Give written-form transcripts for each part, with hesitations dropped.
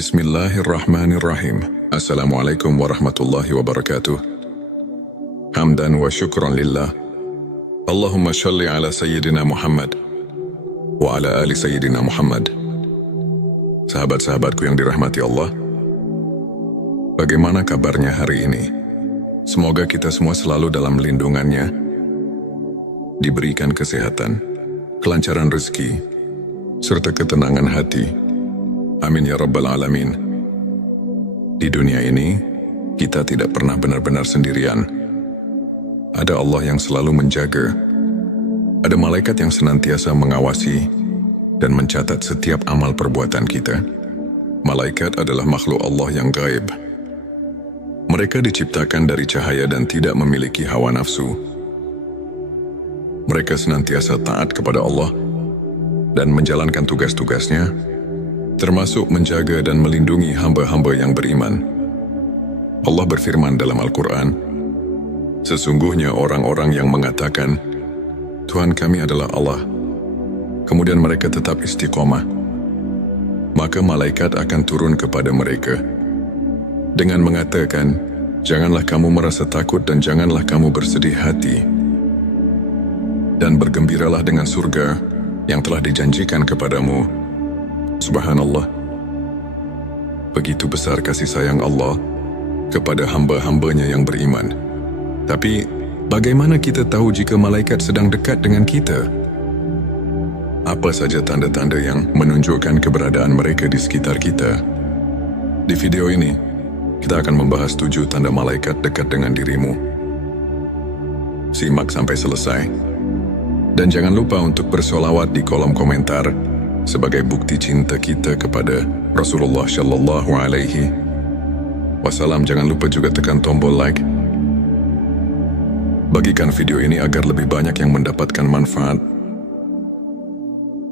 Bismillahirrahmanirrahim. Assalamualaikum warahmatullahi wabarakatuh. Hamdan wa syukran lillah. Allahumma shalli ala Sayyidina Muhammad wa ala ali Sayyidina Muhammad. Sahabat-sahabatku yang dirahmati Allah, bagaimana kabarnya hari ini? Semoga kita semua selalu dalam lindungannya, diberikan kesehatan, kelancaran rezeki, serta ketenangan hati. Amin ya rabbal alamin. Di dunia ini, kita tidak pernah benar-benar sendirian. Ada Allah yang selalu menjaga. Ada malaikat yang senantiasa mengawasi dan mencatat setiap amal perbuatan kita. Malaikat adalah makhluk Allah yang gaib. Mereka diciptakan dari cahaya dan tidak memiliki hawa nafsu. Mereka senantiasa taat kepada Allah dan menjalankan tugas-tugasnya, termasuk menjaga dan melindungi hamba-hamba yang beriman. Allah berfirman dalam Al-Quran, sesungguhnya orang-orang yang mengatakan, Tuhan kami adalah Allah, kemudian mereka tetap istiqomah, maka malaikat akan turun kepada mereka dengan mengatakan, janganlah kamu merasa takut dan janganlah kamu bersedih hati, dan bergembiralah dengan surga yang telah dijanjikan kepadamu. Subhanallah. Begitu besar kasih sayang Allah kepada hamba-hambanya yang beriman. Tapi, bagaimana kita tahu jika malaikat sedang dekat dengan kita? Apa saja tanda-tanda yang menunjukkan keberadaan mereka di sekitar kita? Di video ini, kita akan membahas 7 tanda malaikat dekat dengan dirimu. Simak sampai selesai. Dan jangan lupa untuk bersolawat di kolom komentar sebagai bukti cinta kita kepada Rasulullah Shallallahu Alaihi Wasallam. Jangan lupa juga tekan tombol like. Bagikan video ini agar lebih banyak yang mendapatkan manfaat.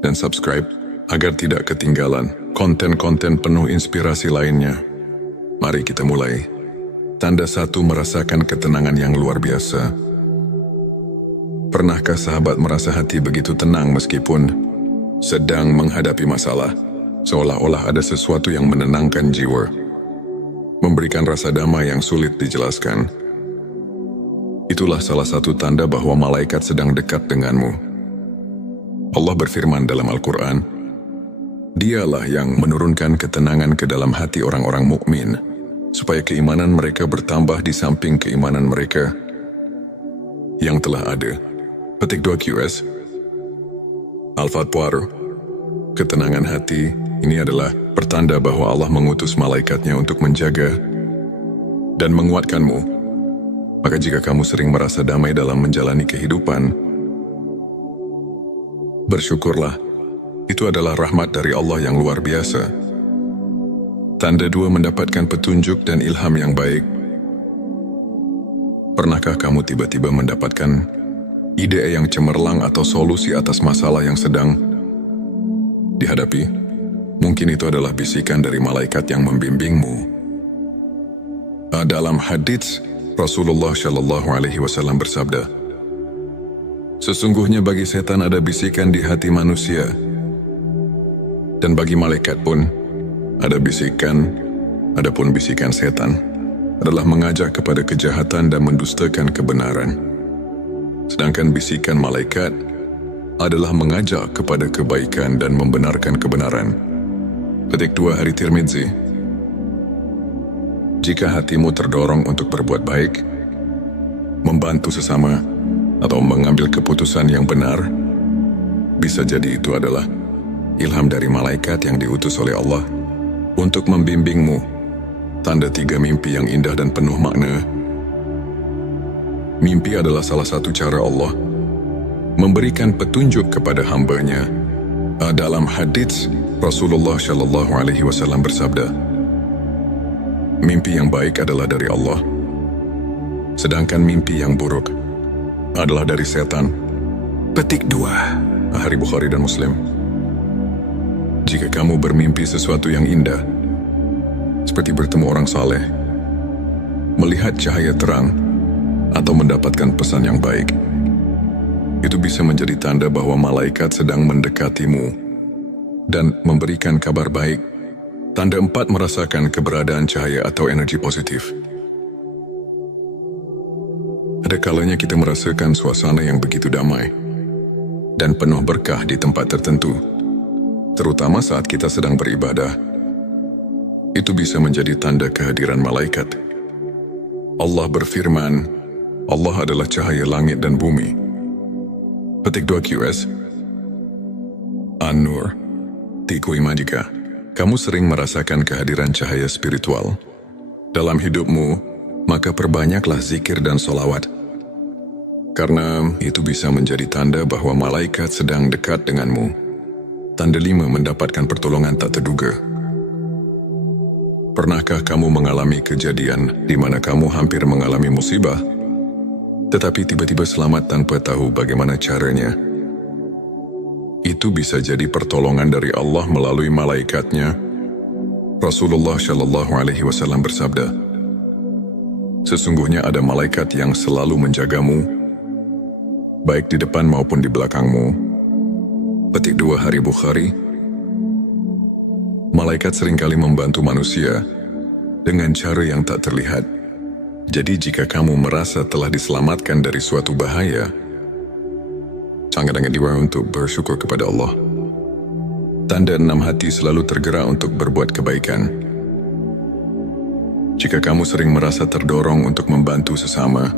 Dan subscribe agar tidak ketinggalan konten-konten penuh inspirasi lainnya. Mari kita mulai. Tanda 1, merasakan ketenangan yang luar biasa. Pernahkah sahabat merasa hati begitu tenang meskipun sedang menghadapi masalah, seolah-olah ada sesuatu yang menenangkan jiwa, memberikan rasa damai yang sulit dijelaskan? Itulah salah satu tanda bahwa malaikat sedang dekat denganmu. Allah berfirman dalam Al-Quran, Dialah yang menurunkan ketenangan ke dalam hati orang-orang mukmin, supaya keimanan mereka bertambah di samping keimanan mereka yang telah ada. Petik 2 QS Al-Fatwar. Ketenangan hati ini adalah pertanda bahwa Allah mengutus malaikatnya untuk menjaga dan menguatkanmu. Maka jika kamu sering merasa damai dalam menjalani kehidupan, bersyukurlah. Itu adalah rahmat dari Allah yang luar biasa. Tanda 2, mendapatkan petunjuk dan ilham yang baik. Pernahkah kamu tiba-tiba mendapatkan ide yang cemerlang atau solusi atas masalah yang sedang dihadapi? Mungkin itu adalah bisikan dari malaikat yang membimbingmu. Dalam hadits, Rasulullah Shallallahu Alaihi Wasallam bersabda, sesungguhnya bagi setan ada bisikan di hati manusia, dan bagi malaikat pun ada bisikan. Adapun bisikan setan adalah mengajak kepada kejahatan dan mendustakan kebenaran. Sedangkan bisikan malaikat adalah mengajak kepada kebaikan dan membenarkan kebenaran. Petik 2 Hari Tirmidzi. Jika hatimu terdorong untuk berbuat baik, membantu sesama, atau mengambil keputusan yang benar, bisa jadi itu adalah ilham dari malaikat yang diutus oleh Allah untuk membimbingmu. Tanda 3, mimpi yang indah dan penuh makna. Mimpi adalah salah satu cara Allah memberikan petunjuk kepada hambanya. Dalam hadits, Rasulullah Shallallahu Alaihi Wasallam bersabda, mimpi yang baik adalah dari Allah, sedangkan mimpi yang buruk adalah dari setan. Petik 2 Hari Bukhari dan Muslim. Jika kamu bermimpi sesuatu yang indah, seperti bertemu orang saleh, melihat cahaya terang, atau mendapatkan pesan yang baik, itu bisa menjadi tanda bahwa malaikat sedang mendekatimu dan memberikan kabar baik. Tanda 4 merasakan keberadaan cahaya atau energi positif. Ada kalanya kita merasakan suasana yang begitu damai dan penuh berkah di tempat tertentu, terutama saat kita sedang beribadah. Itu bisa menjadi tanda kehadiran malaikat. Allah berfirman, Allah adalah cahaya langit dan bumi. Petik 2 QS An-Nur 3 jika kamu sering merasakan kehadiran cahaya spiritual dalam hidupmu, maka perbanyaklah zikir dan solawat. Karena itu bisa menjadi tanda bahwa malaikat sedang dekat denganmu. Tanda 5 mendapatkan pertolongan tak terduga. Pernahkah kamu mengalami kejadian di mana kamu hampir mengalami musibah, tetapi tiba-tiba selamat tanpa tahu bagaimana caranya? Itu bisa jadi pertolongan dari Allah melalui malaikatnya. Rasulullah Shallallahu Alaihi Wasallam bersabda, sesungguhnya ada malaikat yang selalu menjagamu, baik di depan maupun di belakangmu. Petik 2 Hari Bukhari. Malaikat seringkali membantu manusia dengan cara yang tak terlihat. Jadi jika kamu merasa telah diselamatkan dari suatu bahaya, sangat-sangat diwajibkan untuk bersyukur kepada Allah. Tanda 6 hati selalu tergerak untuk berbuat kebaikan. Jika kamu sering merasa terdorong untuk membantu sesama,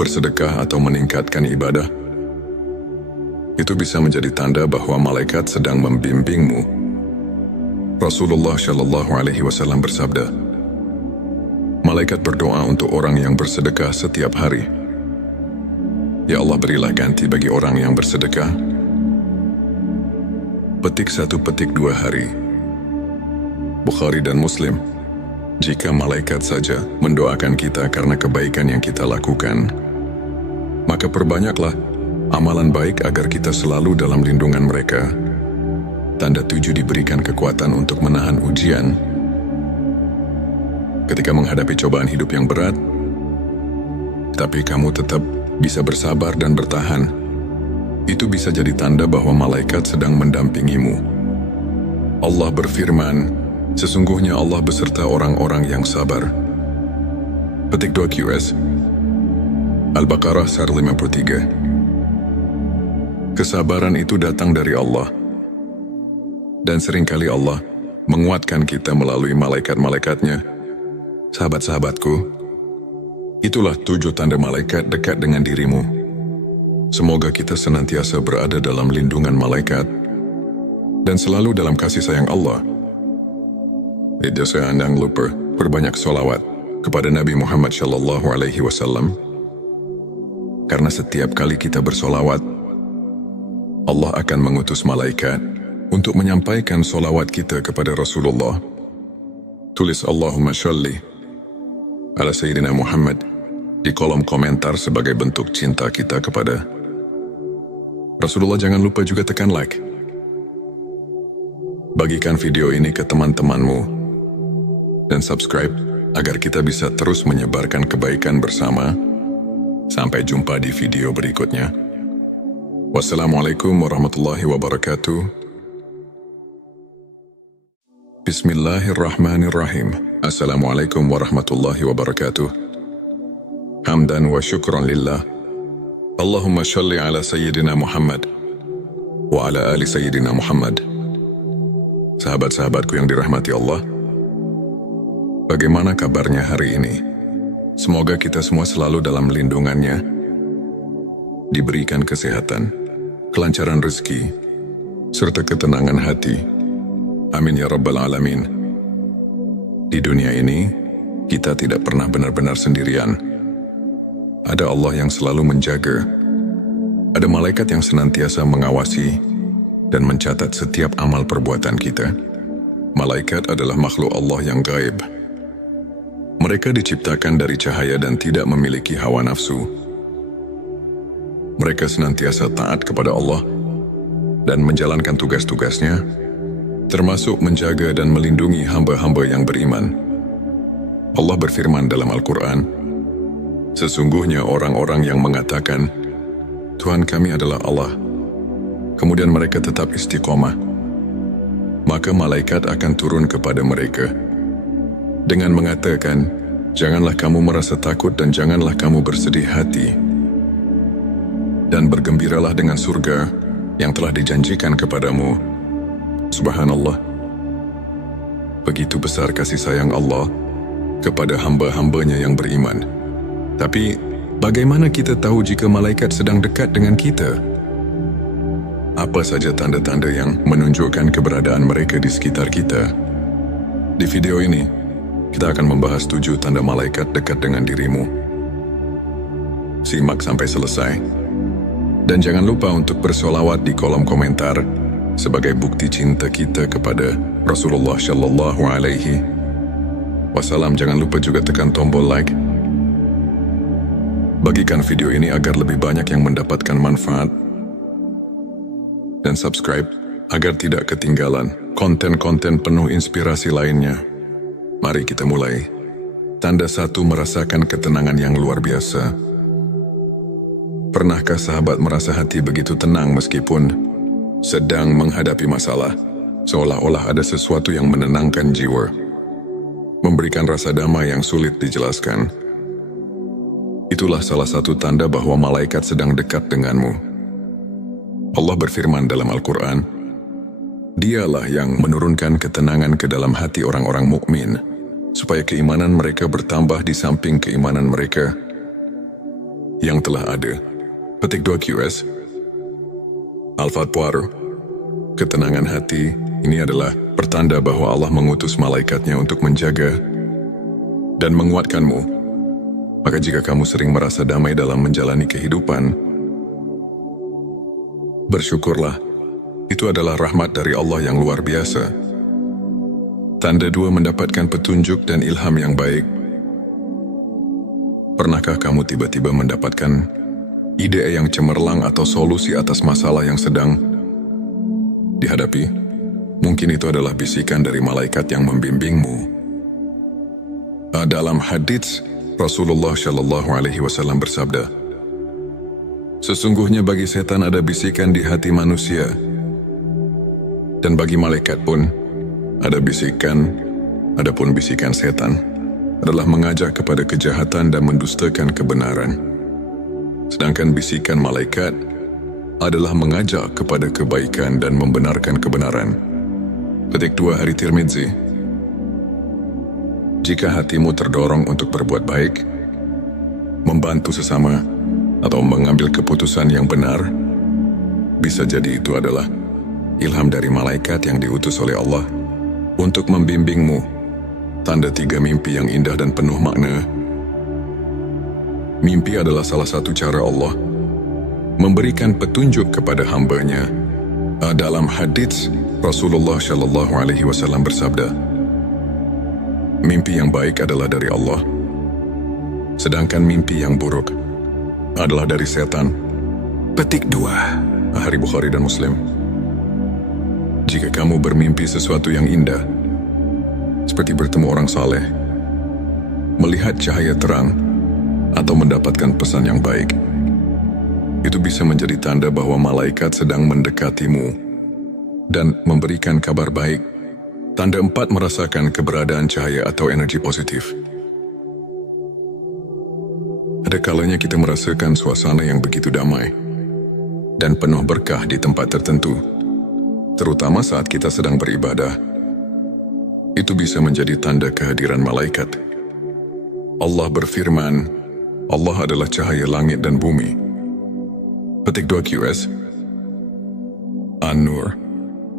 bersedekah atau meningkatkan ibadah, itu bisa menjadi tanda bahwa malaikat sedang membimbingmu. Rasulullah Shallallahu Alaihi Wasallam bersabda, malaikat berdoa untuk orang yang bersedekah setiap hari. Ya Allah, berilah ganti bagi orang yang bersedekah. Petik 1 petik 2 hari. Bukhari dan Muslim. Jika malaikat saja mendoakan kita karena kebaikan yang kita lakukan, maka perbanyaklah amalan baik agar kita selalu dalam lindungan mereka. Tanda 7 diberikan kekuatan untuk menahan ujian. Ketika menghadapi cobaan hidup yang berat, tapi kamu tetap bisa bersabar dan bertahan, itu bisa jadi tanda bahwa malaikat sedang mendampingimu. Allah berfirman, sesungguhnya Allah beserta orang-orang yang sabar. Petik 2 QS Al-Baqarah 53. Kesabaran itu datang dari Allah, dan seringkali Allah menguatkan kita melalui malaikat-malaikatnya. Sahabat-sahabatku, itulah 7 tanda malaikat dekat dengan dirimu. Semoga kita senantiasa berada dalam lindungan malaikat dan selalu dalam kasih sayang Allah. Jangan lupa berbanyak sholawat kepada Nabi Muhammad Shallallahu Alaihi Wasallam. Karena setiap kali kita bersolawat, Allah akan mengutus malaikat untuk menyampaikan sholawat kita kepada Rasulullah. Tulis Allahumma sholli ala Sayyidina Muhammad di kolom komentar sebagai bentuk cinta kita kepada Rasulullah. Jangan lupa juga tekan like. Bagikan video ini ke teman-temanmu dan subscribe agar kita bisa terus menyebarkan kebaikan bersama. Sampai jumpa di video berikutnya. Wassalamualaikum warahmatullahi wabarakatuh. Bismillahirrahmanirrahim. Assalamualaikum warahmatullahi wabarakatuh. Hamdan wa syukran lillah. Allahumma shalli ala Sayyidina Muhammad wa ala ali Sayyidina Muhammad. Sahabat-sahabatku yang dirahmati Allah, bagaimana kabarnya hari ini? Semoga kita semua selalu dalam lindungannya, diberikan kesehatan, kelancaran rezeki, serta ketenangan hati. Amin ya Rabbal Alamin. Di dunia ini, kita tidak pernah benar-benar sendirian. Ada Allah yang selalu menjaga. Ada malaikat yang senantiasa mengawasi dan mencatat setiap amal perbuatan kita. Malaikat adalah makhluk Allah yang gaib. Mereka diciptakan dari cahaya dan tidak memiliki hawa nafsu. Mereka senantiasa taat kepada Allah dan menjalankan tugas-tugasnya, termasuk menjaga dan melindungi hamba-hamba yang beriman. Allah berfirman dalam Al-Quran, sesungguhnya orang-orang yang mengatakan, Tuhan kami adalah Allah, kemudian mereka tetap istiqomah, maka malaikat akan turun kepada mereka dengan mengatakan, "Janganlah kamu merasa takut dan janganlah kamu bersedih hati. Dan bergembiralah dengan surga yang telah dijanjikan kepadamu." Subhanallah. Begitu besar kasih sayang Allah kepada hamba-hambanya yang beriman. Tapi, bagaimana kita tahu jika malaikat sedang dekat dengan kita? Apa saja tanda-tanda yang menunjukkan keberadaan mereka di sekitar kita? Di video ini, kita akan membahas 7 tanda malaikat dekat dengan dirimu. Simak sampai selesai. Dan jangan lupa untuk bersolawat di kolom komentar sebagai bukti cinta kita kepada Rasulullah Shallallahu Alaihi Wasallam. Jangan lupa juga tekan tombol like. Bagikan video ini agar lebih banyak yang mendapatkan manfaat. Dan subscribe agar tidak ketinggalan konten-konten penuh inspirasi lainnya. Mari kita mulai. Tanda 1, merasakan ketenangan yang luar biasa. Pernahkah sahabat merasa hati begitu tenang meskipun sedang menghadapi masalah? Seolah-olah ada sesuatu yang menenangkan jiwa, memberikan rasa damai yang sulit dijelaskan. Itulah salah satu tanda bahwa malaikat sedang dekat denganmu. Allah berfirman dalam Al-Quran, "Dialah yang menurunkan ketenangan ke dalam hati orang-orang mukmin, supaya keimanan mereka bertambah di samping keimanan mereka yang telah ada." Petik 2 QS. Al-Fatwar. Ketenangan hati ini adalah pertanda bahwa Allah mengutus malaikatnya untuk menjaga dan menguatkanmu. Maka jika kamu sering merasa damai dalam menjalani kehidupan, bersyukurlah. Itu adalah rahmat dari Allah yang luar biasa. Tanda 2, mendapatkan petunjuk dan ilham yang baik. Pernahkah kamu tiba-tiba mendapatkan ide yang cemerlang atau solusi atas masalah yang sedang dihadapi? Mungkin itu adalah bisikan dari malaikat yang membimbingmu. Dalam hadits, Rasulullah Shallallahu Alaihi Wasallam bersabda, "Sesungguhnya bagi setan ada bisikan di hati manusia, dan bagi malaikat pun ada bisikan. Adapun bisikan setan adalah mengajak kepada kejahatan dan mendustakan kebenaran. Sedangkan bisikan malaikat adalah mengajak kepada kebaikan dan membenarkan kebenaran." Petik 2 Hari Tirmidzi. Jika hatimu terdorong untuk berbuat baik, membantu sesama, atau mengambil keputusan yang benar, bisa jadi itu adalah ilham dari malaikat yang diutus oleh Allah untuk membimbingmu. Tanda 3, mimpi yang indah dan penuh makna. Mimpi adalah salah satu cara Allah memberikan petunjuk kepada hambanya. Dalam hadits, Rasulullah Shallallahu Alaihi Wasallam bersabda, "Mimpi yang baik adalah dari Allah, sedangkan mimpi yang buruk adalah dari setan." Petik 2 Hari Bukhari dan Muslim. Jika kamu bermimpi sesuatu yang indah, seperti bertemu orang saleh, melihat cahaya terang, atau mendapatkan pesan yang baik, itu bisa menjadi tanda bahwa malaikat sedang mendekatimu dan memberikan kabar baik. Tanda 4, merasakan keberadaan cahaya atau energi positif. Ada kalanya kita merasakan suasana yang begitu damai dan penuh berkah di tempat tertentu, terutama saat kita sedang beribadah. Itu bisa menjadi tanda kehadiran malaikat. Allah berfirman, "Allah adalah cahaya langit dan bumi." Petik 2 QS. An-Nur.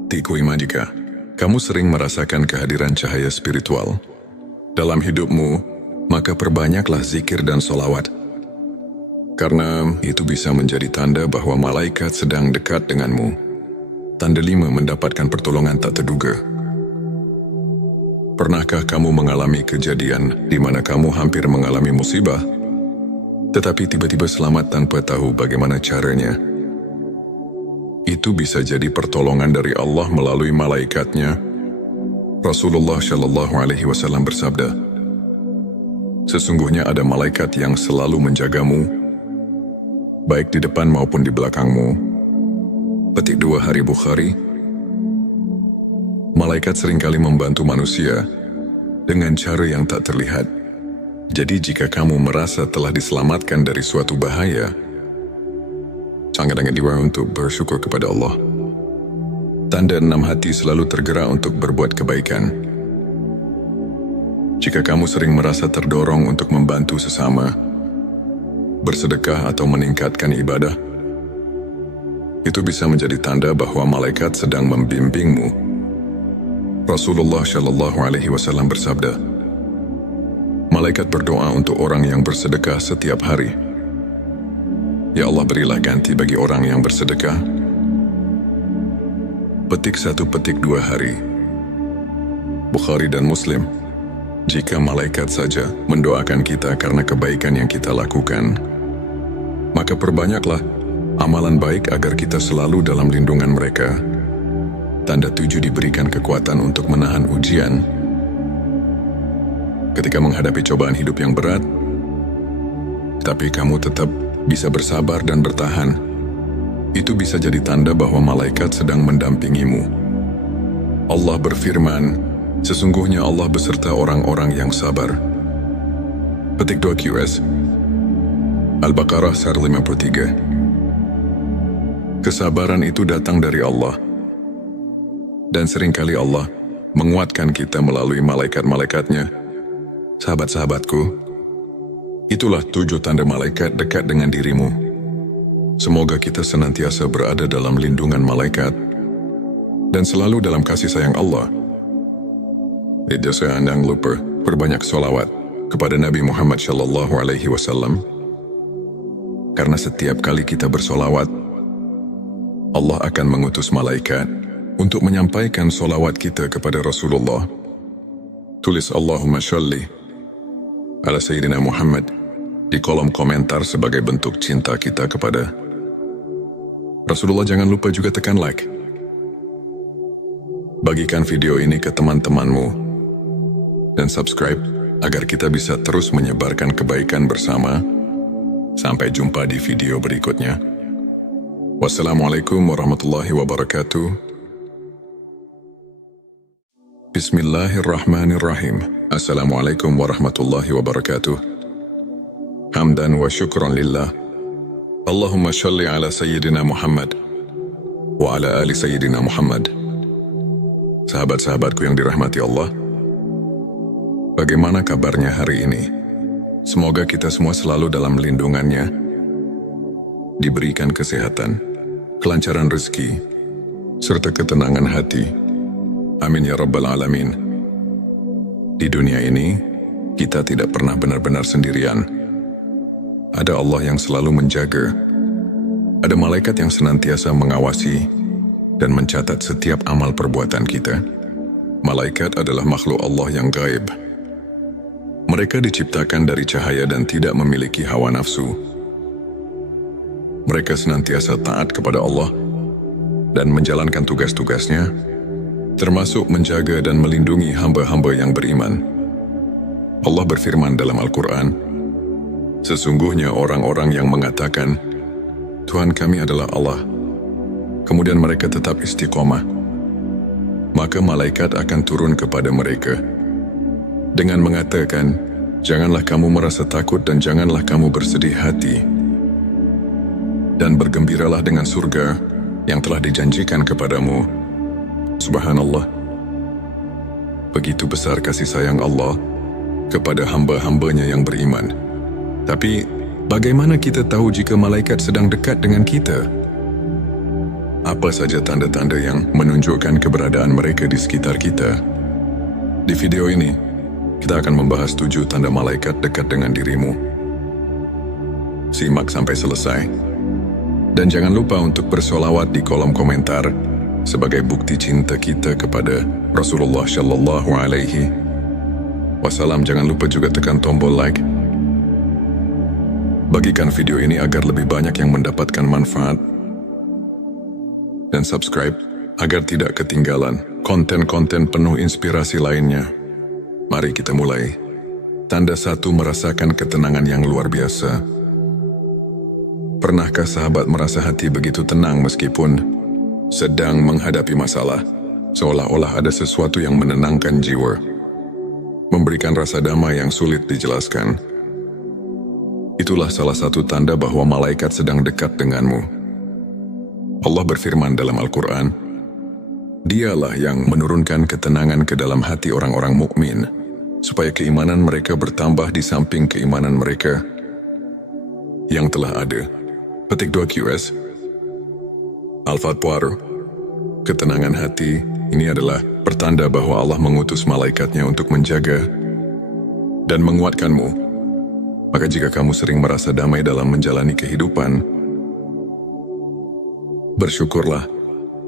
Tikui majika. Kamu sering merasakan kehadiran cahaya spiritual dalam hidupmu, maka perbanyaklah zikir dan solawat. Karena itu bisa menjadi tanda bahwa malaikat sedang dekat denganmu. Tanda 5, mendapatkan pertolongan tak terduga. Pernahkah kamu mengalami kejadian di mana kamu hampir mengalami musibah, tetapi tiba-tiba selamat tanpa tahu bagaimana caranya? Itu bisa jadi pertolongan dari Allah melalui malaikatnya. Rasulullah Shallallahu Alaihi Wasallam bersabda, "Sesungguhnya ada malaikat yang selalu menjagamu, baik di depan maupun di belakangmu." Petik 2 Hari Bukhari. Malaikat seringkali membantu manusia dengan cara yang tak terlihat. Jadi jika kamu merasa telah diselamatkan dari suatu bahaya, sangat-sangat diwajibkan untuk bersyukur kepada Allah. Tanda 6 hati selalu tergerak untuk berbuat kebaikan. Jika kamu sering merasa terdorong untuk membantu sesama, bersedekah atau meningkatkan ibadah, itu bisa menjadi tanda bahwa malaikat sedang membimbingmu. Rasulullah Shallallahu Alaihi Wasallam bersabda, malaikat berdoa untuk orang yang bersedekah setiap hari. Ya Allah, berilah ganti bagi orang yang bersedekah. Petik 1, petik 2 hari. Bukhari dan Muslim. Jika malaikat saja mendoakan kita karena kebaikan yang kita lakukan, maka perbanyaklah amalan baik agar kita selalu dalam lindungan mereka. Tanda 7, diberikan kekuatan untuk menahan ujian. Ketika menghadapi cobaan hidup yang berat, tapi kamu tetap bisa bersabar dan bertahan, itu bisa jadi tanda bahwa malaikat sedang mendampingimu. Allah berfirman, sesungguhnya Allah beserta orang-orang yang sabar. Petik 2 QS Al-Baqarah 53. Kesabaran itu datang dari Allah. Dan seringkali Allah menguatkan kita melalui malaikat-malaikatnya. Sahabat-sahabatku, itulah 7 tanda malaikat dekat dengan dirimu. Semoga kita senantiasa berada dalam lindungan malaikat dan selalu dalam kasih sayang Allah. Jangan lupa perbanyak sholawat kepada Nabi Muhammad Shallallahu Alaihi Wasallam. Karena setiap kali kita bersolawat, Allah akan mengutus malaikat untuk menyampaikan solawat kita kepada Rasulullah. Tulis Allahumma sholli ala Sayyidina Muhammad di kolom komentar sebagai bentuk cinta kita kepada Rasulullah. Jangan lupa juga tekan like. Bagikan video ini ke teman-temanmu dan subscribe agar kita bisa terus menyebarkan kebaikan bersama. Sampai jumpa di video berikutnya. Wassalamualaikum warahmatullahi wabarakatuh. Bismillahirrahmanirrahim. Assalamualaikum warahmatullahi wabarakatuh. Hamdan wa syukran lillah. Allahumma sholli ala Sayyidina Muhammad wa ala ali Sayyidina Muhammad. Sahabat-sahabatku yang dirahmati Allah, bagaimana kabarnya hari ini? Semoga kita semua selalu dalam lindungannya, diberikan kesehatan, kelancaran rezeki, serta ketenangan hati. Amin ya Rabbal Alamin. Di dunia ini, kita tidak pernah benar-benar sendirian. Ada Allah yang selalu menjaga. Ada malaikat yang senantiasa mengawasi dan mencatat setiap amal perbuatan kita. Malaikat adalah makhluk Allah yang gaib. Mereka diciptakan dari cahaya dan tidak memiliki hawa nafsu. Mereka senantiasa taat kepada Allah dan menjalankan tugas-tugasnya, termasuk menjaga dan melindungi hamba-hamba yang beriman. Allah berfirman dalam Al-Quran, sesungguhnya orang-orang yang mengatakan, Tuhan kami adalah Allah, kemudian mereka tetap istiqomah, maka malaikat akan turun kepada mereka dengan mengatakan, janganlah kamu merasa takut dan janganlah kamu bersedih hati, dan bergembiralah dengan surga yang telah dijanjikan kepadamu. Subhanallah. Begitu besar kasih sayang Allah kepada hamba-hambanya yang beriman. Tapi, bagaimana kita tahu jika malaikat sedang dekat dengan kita? Apa saja tanda-tanda yang menunjukkan keberadaan mereka di sekitar kita? Di video ini, kita akan membahas 7 tanda malaikat dekat dengan dirimu. Simak sampai selesai. Dan jangan lupa untuk bersolawat di kolom komentar sebagai bukti cinta kita kepada Rasulullah Shallallahu Alaihi Wasallam. Jangan lupa juga tekan tombol like. Bagikan video ini agar lebih banyak yang mendapatkan manfaat. Dan subscribe agar tidak ketinggalan konten-konten penuh inspirasi lainnya. Mari kita mulai. Tanda 1, merasakan ketenangan yang luar biasa. Pernahkah sahabat merasa hati begitu tenang meskipun sedang menghadapi masalah? seolah-olah ada sesuatu yang menenangkan jiwa, memberikan rasa damai yang sulit dijelaskan. Itulah salah satu tanda bahwa malaikat sedang dekat denganmu. Allah berfirman dalam Al-Quran, Dialah yang menurunkan ketenangan ke dalam hati orang-orang mukmin, supaya keimanan mereka bertambah di samping keimanan mereka yang telah ada. Petik 2 QS. Al-Fatwar, ketenangan hati ini adalah pertanda bahwa Allah mengutus malaikatnya untuk menjaga dan menguatkanmu. Maka jika kamu sering merasa damai dalam menjalani kehidupan, bersyukurlah.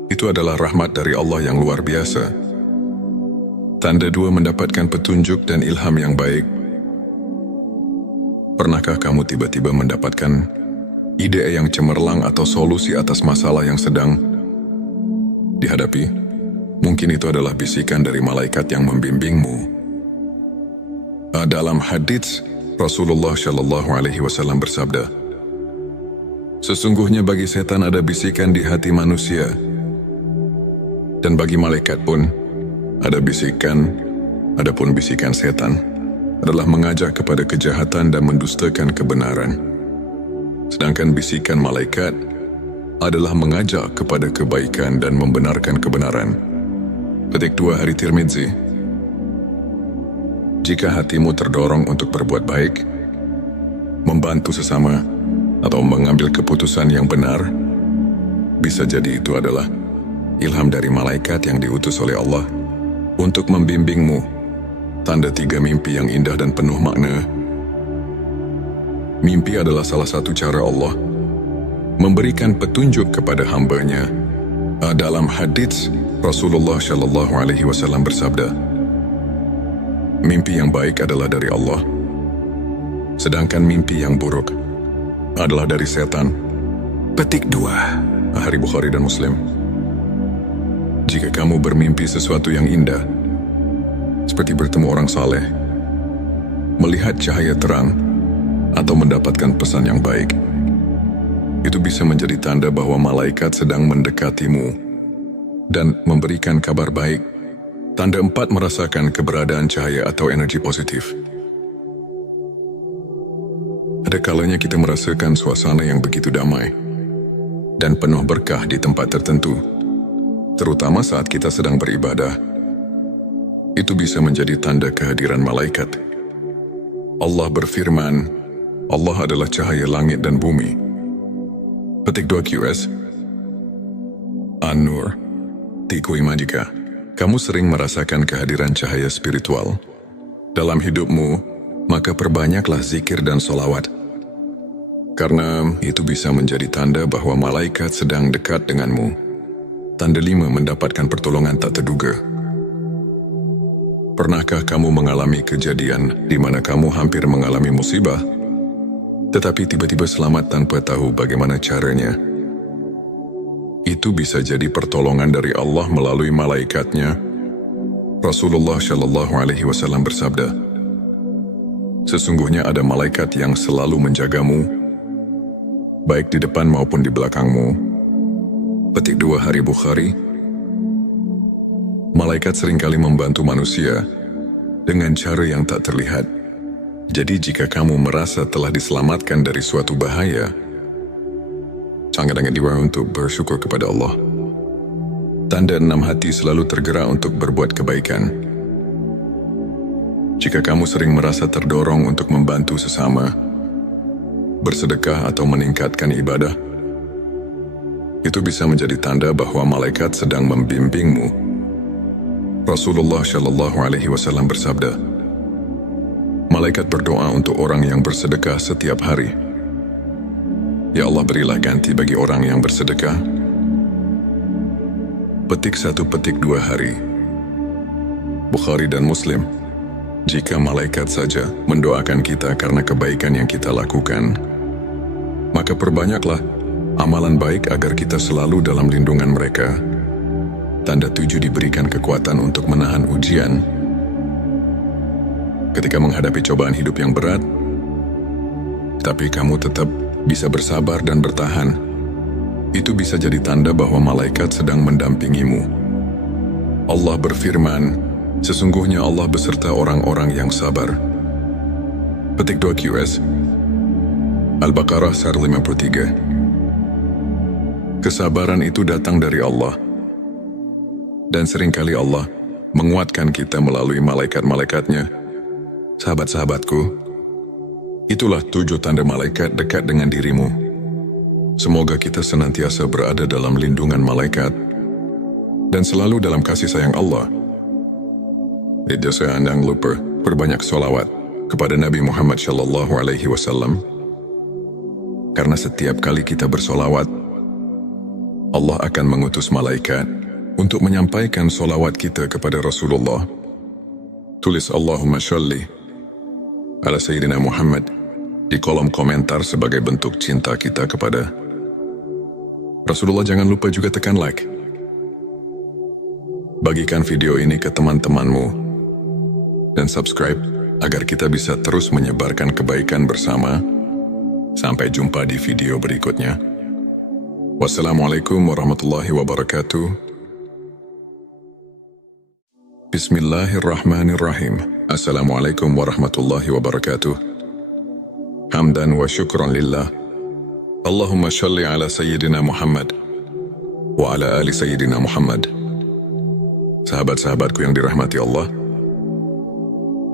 Itu adalah rahmat dari Allah yang luar biasa. Tanda 2, mendapatkan petunjuk dan ilham yang baik. Pernahkah kamu tiba-tiba mendapatkan ide yang cemerlang atau solusi atas masalah yang sedang dihadapi? Mungkin itu adalah bisikan dari malaikat yang membimbingmu. Dalam hadits, Rasulullah Shallallahu Alaihi Wasallam bersabda, sesungguhnya bagi setan ada bisikan di hati manusia, dan bagi malaikat pun ada bisikan. Adapun bisikan setan adalah mengajak kepada kejahatan dan mendustakan kebenaran. Sedangkan bisikan malaikat adalah mengajak kepada kebaikan dan membenarkan kebenaran. Petik 2 Hari Tirmidzi. Jika hatimu terdorong untuk berbuat baik, membantu sesama, atau mengambil keputusan yang benar, bisa jadi itu adalah ilham dari malaikat yang diutus oleh Allah untuk membimbingmu. Tanda 3, mimpi yang indah dan penuh makna. Mimpi adalah salah satu cara Allah memberikan petunjuk kepada hamba-Nya. Dalam hadits, Rasulullah Shallallahu Alaihi Wasallam bersabda, mimpi yang baik adalah dari Allah, sedangkan mimpi yang buruk adalah dari setan. Petik 2 Hari Bukhari dan Muslim. Jika kamu bermimpi sesuatu yang indah, seperti bertemu orang saleh, melihat cahaya terang, atau mendapatkan pesan yang baik, itu bisa menjadi tanda bahwa malaikat sedang mendekatimu dan memberikan kabar baik. Tanda 4, merasakan keberadaan cahaya atau energi positif. Ada kalanya kita merasakan suasana yang begitu damai dan penuh berkah di tempat tertentu, terutama saat kita sedang beribadah. Itu bisa menjadi tanda kehadiran malaikat. Allah berfirman, Allah adalah cahaya langit dan bumi. Petik 2 QS. An-Nur. Tiku Ima. Jika kamu sering merasakan kehadiran cahaya spiritual dalam hidupmu, maka perbanyaklah zikir dan solawat. Karena itu bisa menjadi tanda bahwa malaikat sedang dekat denganmu. Tanda 5, mendapatkan pertolongan tak terduga. Pernahkah kamu mengalami kejadian di mana kamu hampir mengalami musibah, tetapi tiba-tiba selamat tanpa tahu bagaimana caranya? Itu bisa jadi pertolongan dari Allah melalui malaikatnya. Rasulullah Shallallahu Alaihi Wasallam bersabda, sesungguhnya ada malaikat yang selalu menjagamu, baik di depan maupun di belakangmu. Petik 2 Hari Bukhari. Malaikat seringkali membantu manusia dengan cara yang tak terlihat. Jadi jika kamu merasa telah diselamatkan dari suatu bahaya, sangat diwajib untuk bersyukur kepada Allah. Tanda 6, hati selalu tergerak untuk berbuat kebaikan. Jika kamu sering merasa terdorong untuk membantu sesama, bersedekah atau meningkatkan ibadah, itu bisa menjadi tanda bahwa malaikat sedang membimbingmu. Rasulullah Shallallahu Alaihi Wasallam bersabda, malaikat berdoa untuk orang yang bersedekah setiap hari. Ya Allah, berilah ganti bagi orang yang bersedekah. Petik 1, petik 2 Hari Bukhari dan Muslim. Jika malaikat saja mendoakan kita karena kebaikan yang kita lakukan, maka perbanyaklah amalan baik agar kita selalu dalam lindungan mereka. Tanda 7, diberikan kekuatan untuk menahan ujian. Ketika menghadapi cobaan hidup yang berat, tapi kamu tetap bisa bersabar dan bertahan, itu bisa jadi tanda bahwa malaikat sedang mendampingimu. Allah berfirman, sesungguhnya Allah beserta orang-orang yang sabar. Petik 2 QS Al-Baqarah 153. Kesabaran itu datang dari Allah. Dan seringkali Allah menguatkan kita melalui malaikat-malaikatnya. Sahabat-sahabatku, itulah 7 tanda malaikat dekat dengan dirimu. Semoga kita senantiasa berada dalam lindungan malaikat dan selalu dalam kasih sayang Allah. Jangan lupa perbanyak sholawat kepada Nabi Muhammad SAW. Karena setiap kali kita bersolawat, Allah akan mengutus malaikat untuk menyampaikan solawat kita kepada Rasulullah. Tulis Allahumma sholli ala Sayyidina Muhammad di kolom komentar sebagai bentuk cinta kita kepada Rasulullah. Jangan lupa juga tekan like. Bagikan video ini ke teman-temanmu dan subscribe agar kita bisa terus menyebarkan kebaikan bersama. Sampai jumpa di video berikutnya. Wassalamualaikum warahmatullahi wabarakatuh. Bismillahirrahmanirrahim. Assalamualaikum warahmatullahi wabarakatuh. Hamdan wa syukran lillah. Allahumma sholli ala Sayyidina Muhammad wa ala ali Sayyidina Muhammad. Sahabat-sahabatku yang dirahmati Allah,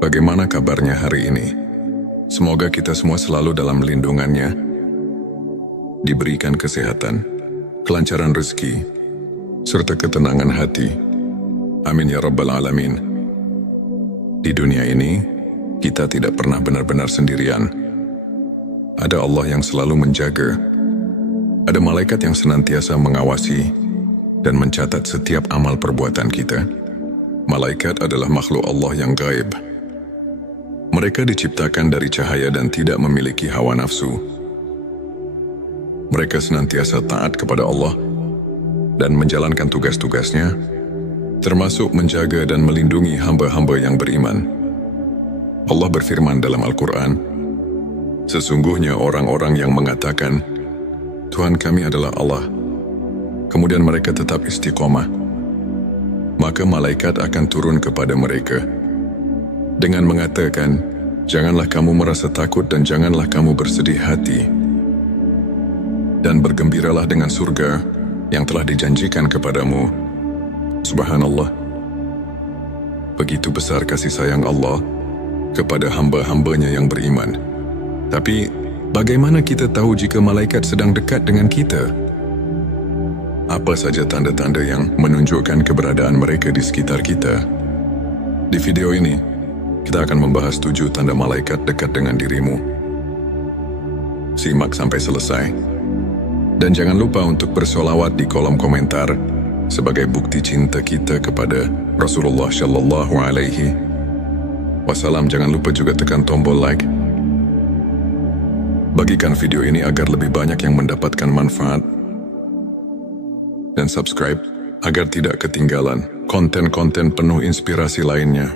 bagaimana kabarnya hari ini? Semoga kita semua selalu dalam lindungannya, diberikan kesehatan, kelancaran rezeki, serta ketenangan hati. Amin ya rabbal alamin. Di dunia ini, kita tidak pernah benar-benar sendirian. Ada Allah yang selalu menjaga. Ada malaikat yang senantiasa mengawasi dan mencatat setiap amal perbuatan kita. Malaikat adalah makhluk Allah yang gaib. Mereka diciptakan dari cahaya dan tidak memiliki hawa nafsu. Mereka senantiasa taat kepada Allah dan menjalankan tugas-tugasnya, termasuk menjaga dan melindungi hamba-hamba yang beriman. Allah berfirman dalam Al-Quran, sesungguhnya orang-orang yang mengatakan, Tuhan kami adalah Allah, kemudian mereka tetap istiqomah, maka malaikat akan turun kepada mereka dengan mengatakan, janganlah kamu merasa takut dan janganlah kamu bersedih hati, dan bergembiralah dengan surga yang telah dijanjikan kepadamu. Subhanallah. Begitu besar kasih sayang Allah kepada hamba-hambanya yang beriman. Tapi, bagaimana kita tahu jika malaikat sedang dekat dengan kita? Apa saja tanda-tanda yang menunjukkan keberadaan mereka di sekitar kita? Di video ini, kita akan membahas 7 tanda malaikat dekat dengan dirimu. Simak sampai selesai. Dan jangan lupa untuk bersolawat di kolom komentar sebagai bukti cinta kita kepada Rasulullah Shallallahu Alaihi Wasallam. Jangan lupa juga tekan tombol like. Bagikan video ini agar lebih banyak yang mendapatkan manfaat. Dan subscribe agar tidak ketinggalan konten-konten penuh inspirasi lainnya.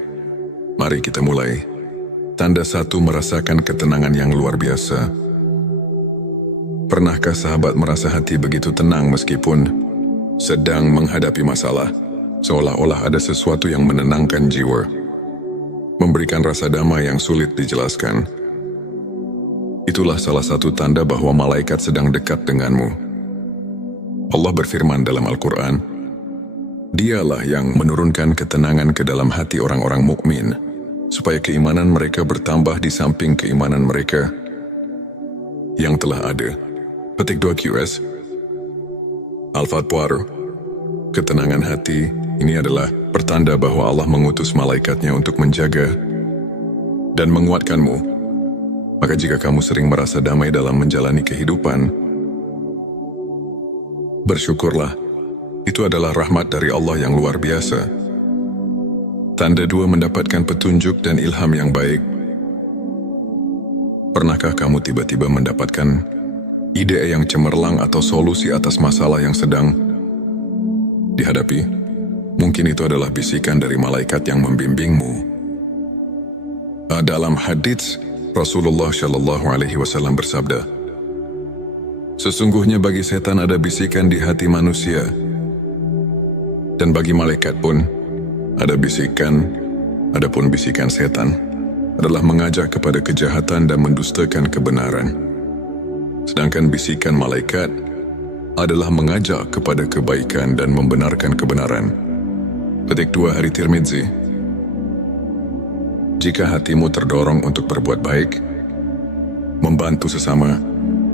Mari kita mulai. Tanda 1, merasakan ketenangan yang luar biasa. Pernahkah sahabat merasa hati begitu tenang meskipun sedang menghadapi masalah, seolah-olah ada sesuatu yang menenangkan jiwa, memberikan rasa damai yang sulit dijelaskan? Itulah salah satu tanda bahwa malaikat sedang dekat denganmu. Allah berfirman dalam Al-Quran, Dialah yang menurunkan ketenangan ke dalam hati orang-orang mukmin, supaya keimanan mereka bertambah di samping keimanan mereka yang telah ada. Petik 2 QS Al-Fatwar. Ketenangan hati ini adalah pertanda bahwa Allah mengutus malaikatnya untuk menjaga dan menguatkanmu. Maka jika kamu sering merasa damai dalam menjalani kehidupan, bersyukurlah. Itu adalah rahmat dari Allah yang luar biasa. Tanda 2, mendapatkan petunjuk dan ilham yang baik. Pernahkah kamu tiba-tiba mendapatkan ide yang cemerlang atau solusi atas masalah yang sedang dihadapi? Mungkin itu adalah bisikan dari malaikat yang membimbingmu. Dalam hadits, Rasulullah Shallallahu Alaihi Wasallam bersabda, sesungguhnya bagi setan ada bisikan di hati manusia, dan bagi malaikat pun ada bisikan, adapun bisikan setan adalah mengajak kepada kejahatan dan mendustakan kebenaran. Sedangkan bisikan malaikat adalah mengajak kepada kebaikan dan membenarkan kebenaran. Petik 2 Hari Tirmidzi. Jika hatimu terdorong untuk berbuat baik, membantu sesama,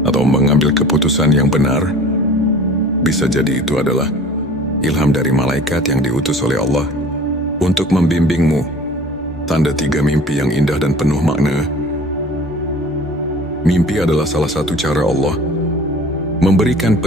atau mengambil keputusan yang benar, bisa jadi itu adalah ilham dari malaikat yang diutus oleh Allah untuk membimbingmu. Tanda 3 mimpi yang indah dan penuh makna. Mimpi adalah salah satu cara Allah memberikan